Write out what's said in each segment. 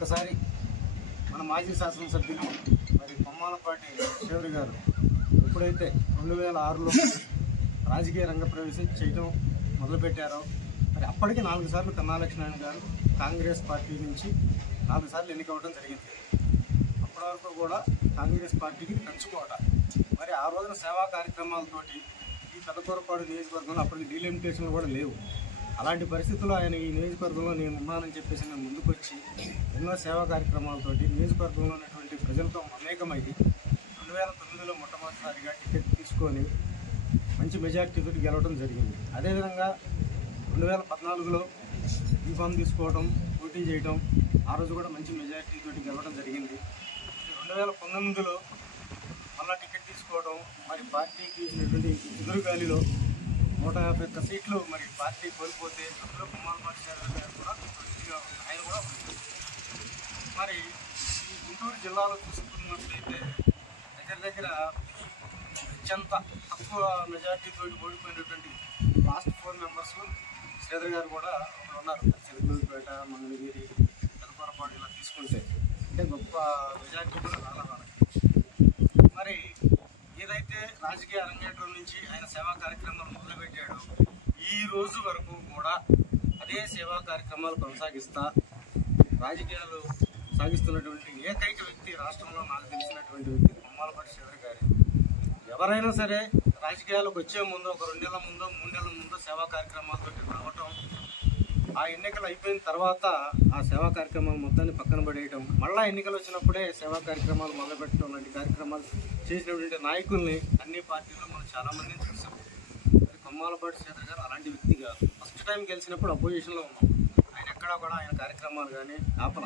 ఒక్కసారి మన మాజీ శాసనసభ్యులు మరి కొమ్మాలపాటి శ్రీధర్ గారు ఎప్పుడైతే 2006లో రాజకీయ రంగ ప్రవేశం చేయడం మొదలుపెట్టారో మరి అప్పటికి 4 సార్లు కన్నా లక్ష్మీనారాయణ గారు కాంగ్రెస్ పార్టీ నుంచి 4 సార్లు ఎన్నికవడం జరిగింది. అప్పటి వరకు కూడా కాంగ్రెస్ పార్టీకి కంచుకోట. మరి ఆ రోజున సేవా కార్యక్రమాలతోటి ఈ పెదకూరపాడు నియోజకవర్గంలో అప్పటికి డీలిమిటేషన్లు కూడా లేవు. అలాంటి పరిస్థితుల్లో ఆయన ఈ నియోజకవర్గంలో నేను ఉన్నానని చెప్పేసి నేను ముందుకు వచ్చి ఎన్నో సేవా కార్యక్రమాలతోటి నియోజకవర్గంలో ఉన్నటువంటి ప్రజలతో మమేకమైంది 2009లో మొట్టమొదటిసారిగా టికెట్ తీసుకొని మంచి మెజార్టీతో గెలవడం జరిగింది. అదేవిధంగా 2014లో బీఫామ్ తీసుకోవడం, పోటీ చేయడం, ఆ రోజు కూడా మంచి మెజార్టీతో గెలవడం జరిగింది. 2019లో మళ్ళా టికెట్ తీసుకోవడం, మరి పార్టీకి ఇచ్చినటువంటి ఎదురుగాలిలో 151 సీట్లు మరి పార్టీ కోల్పోతే అందులో కొమ్మాలపాటి శ్రీధర్ గారు కూడా ఆయన కూడా ఉంది. మరి ఈ గుంటూరు జిల్లాలో చూసుకున్నట్లయితే దగ్గర అత్యంత తక్కువ మెజార్టీతో ఓడిపోయినటువంటి లాస్ట్ 4 మెంబర్స్ శ్రీధర్ గారు కూడా అక్కడ ఉన్నారు. చిలుకూరుపేట, మంగళగిరి, పెదకూరపాడు ఇలా తీసుకుంటే అంటే గొప్ప మెజార్టీ కూడా రాలేదు. మరి ఏదైతే రాజకీయ అరంగేట్రం నుంచి ఆయన సేవా కార్యక్రమాలు మొదలుపెట్టాడో ఈ రోజు వరకు కూడా అదే సేవా కార్యక్రమాలు కొనసాగిస్తా రాజకీయాలు సాగిస్తున్నటువంటి ఏకైక వ్యక్తి రాష్ట్రంలో నాకు తెలిసినటువంటి వ్యక్తి కొమ్మాలపాటి శ్రీధర్ గారు. ఎవరైనా సరే రాజకీయాలకు వచ్చే ముందు ఒక 2 నెలల ముందో 3 నెలల ముందో సేవా కార్యక్రమాలతో రావటం, ఆ ఎన్నికలు అయిపోయిన తర్వాత ఆ సేవా కార్యక్రమాలు మొత్తాన్ని పక్కన పడేయటం, మళ్ళా ఎన్నికలు వచ్చినప్పుడే సేవా కార్యక్రమాలు మొదలుపెట్టడం లాంటి కార్యక్రమాలు చేసినటువంటి నాయకుల్ని అన్ని పార్టీల్లో మనం చాలా మందిని చూసాం. మరి కొమ్మాలపాటి శ్రీధర్ గారు అలాంటి వ్యక్తి కాదు. ఫస్ట్ టైం గెలిచినప్పుడు అపోజిషన్లో ఉన్నాం. ఆయన ఎక్కడా కూడా ఆయన కార్యక్రమాలు కానీ ఆపల.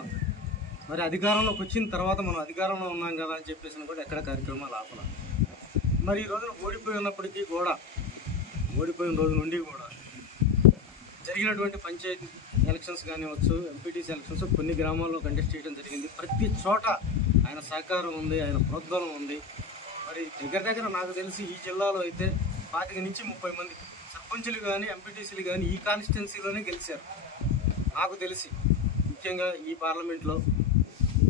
మరి అధికారంలోకి వచ్చిన తర్వాత మనం అధికారంలో ఉన్నాం కదా అని చెప్పేసి కూడా ఎక్కడ కార్యక్రమాలు ఆపల. మరి ఈ రోజున ఓడిపోయినప్పటికీ కూడా ఓడిపోయిన రోజు నుండి కూడా జరిగినటువంటి పంచాయతీ ఎలక్షన్స్ కానివచ్చు, ఎంపీటీసీ ఎలక్షన్స్ కొన్ని గ్రామాల్లో కంటెస్ట్ చేయడం జరిగింది. ప్రతి చోట ఆయన సహకారం ఉంది, ఆయన ప్రోద్బలం ఉంది. మరి దగ్గర నాకు తెలిసి ఈ జిల్లాలో అయితే 25 నుంచి 30 మంది సర్పంచులు కానీ ఎంపీటీసీలు కానీ ఈ కాన్స్టిట్యున్సీలోనే గెలిచారు నాకు తెలిసి. ముఖ్యంగా ఈ పార్లమెంట్లో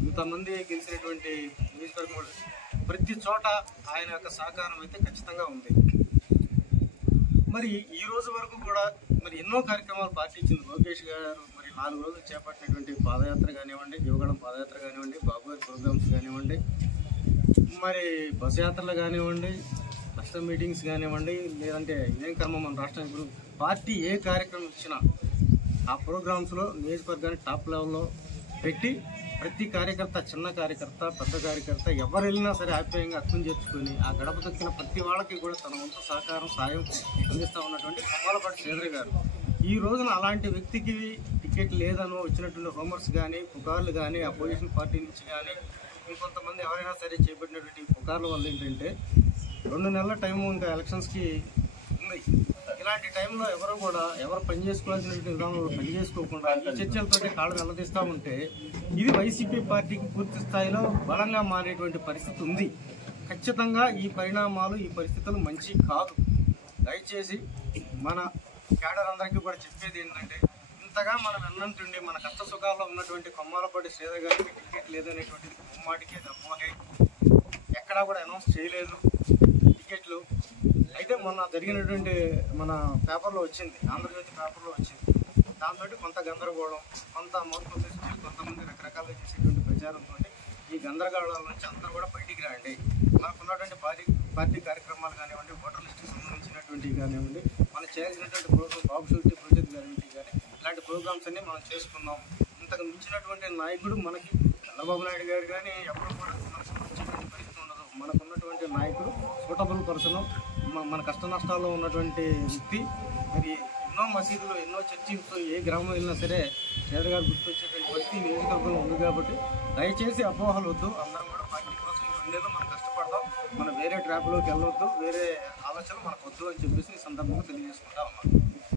ఇంతమంది గెలిచినటువంటి నియోజకవర్గం ప్రతి చోట ఆయన యొక్క సహకారం అయితే ఖచ్చితంగా ఉంది. మరి ఈ రోజు వరకు కూడా మరి ఎన్నో కార్యక్రమాలు పార్టీ ఇచ్చింది. లోకేష్ గారు మరి 4 రోజులు చేపట్టినటువంటి పాదయాత్ర కానివ్వండి, యువగడం పాదయాత్ర కానివ్వండి, బాబు గారి ప్రోగ్రామ్స్ కానివ్వండి, మరి బస్ యాత్రలు కానివ్వండి, కస్టమ్ మీటింగ్స్ కానివ్వండి, లేదంటే ఇదేం కర్మ మన రాష్ట్రానికి పార్టీ ఏ కార్యక్రమం ఇచ్చినా ఆ ప్రోగ్రామ్స్లో నియోజకవర్గాన్ని టాప్ లెవెల్లో పెట్టి ప్రతి కార్యకర్త, చిన్న కార్యకర్త, పెద్ద కార్యకర్త ఎవరు వెళ్ళినా సరే ఆప్యాయంగా అర్థం చేర్చుకొని ఆ గడప తొక్కిన ప్రతి వాళ్ళకి కూడా తన వంతు సహకారం, సాయం అందిస్తూ ఉన్నటువంటి కొమ్మాలపాటి శ్రీధర్ గారు. ఈ రోజున అలాంటి వ్యక్తికి టికెట్ లేదనో వచ్చినటువంటి రూమర్స్ కానీ, పుకార్లు కానీ, అపోజిషన్ పార్టీ నుంచి కానీ ఇంకొంతమంది ఎవరైనా సరే చేపట్టినటువంటి పుకార్ల వల్ల ఏంటంటే 2 నెలల టైము ఇంకా ఎలక్షన్స్కి ఉంది. ఇలాంటి టైంలో ఎవరు పని చేసుకోవాల్సినటువంటి విధానంలో పని చేసుకోకుండా ఈ చర్చలతో కాళ్ళు వెల్లదీస్తూ ఉంటే ఇది వైసీపీ పార్టీకి పూర్తి స్థాయిలో బలంగా మారేటువంటి పరిస్థితి ఉంది. ఖచ్చితంగా ఈ పరిణామాలు, ఈ పరిస్థితులు మంచి కాదు. దయచేసి మన కేడర్ అందరికీ కూడా చెప్పేది ఏంటంటే ఇంతగా మనం వెన్నంటుండి మన కష్ట సుఖాల్లో ఉన్నటువంటి కొమ్మాలపాటి శ్రీధర్ గారికి టికెట్ లేదనేటువంటిది ముమ్మాటికే దమ్మకే ఎక్కడా కూడా అనౌన్స్ చేయలేదు టికెట్లు. అయితే మొన్న జరిగినటువంటి మన పేపర్లో వచ్చింది, ఆంధ్రజ్యోతి పేపర్లో వచ్చింది. దాంతో కొంత గందరగోళం, కొంత మౌలిక సృష్టి, కొంతమంది రకరకాలుగా చేసేటువంటి ప్రచారంతో ఈ గందరగోళాల నుంచి అందరూ కూడా బయటికి రండి. మనకున్నటువంటి పార్టీ కార్యక్రమాలు కానివ్వండి, ఓటర్ లిస్టుకి సంబంధించినటువంటివి కానివ్వండి, మనం చేయాల్సినటువంటి ప్రోగ్రామ్ బాబు షూరిటీ ప్రాజెక్ట్ గ్యారంటీ కానీ ఇలాంటి ప్రోగ్రామ్స్ అన్ని మనం చేసుకున్నాం. ఇంతకు మించినటువంటి నాయకుడు మనకి చంద్రబాబు నాయుడు గారు కానీ ఎప్పుడు కూడా మనకు వచ్చేటువంటి పరిస్థితి ఉండదు. మనకున్నటువంటి నాయకుడు సూటబుల్ పర్సన్, మన కష్ట నష్టాల్లో ఉన్నటువంటి వ్యక్తి. మరి ఎన్నో మసీదులు, ఎన్నో చర్చిలతో ఏ గ్రామం వెళ్ళినా సరే శ్రీధర్ గారు గుర్తొచ్చేటువంటి పరిస్థితి నియోజకవర్గంలో ఉంది. కాబట్టి దయచేసి అపోహలు వద్దు. అందరం కూడా పార్టీ కోసం ఉండేదో మనం కష్టపడదాం. మనం వేరే ట్రాప్లోకి వెళ్ళవద్దు, వేరే ఆలోచన మనకు వద్దు అని చెప్పేసి ఈ సందర్భంగా తెలియజేసుకుంటా ఉన్నాం.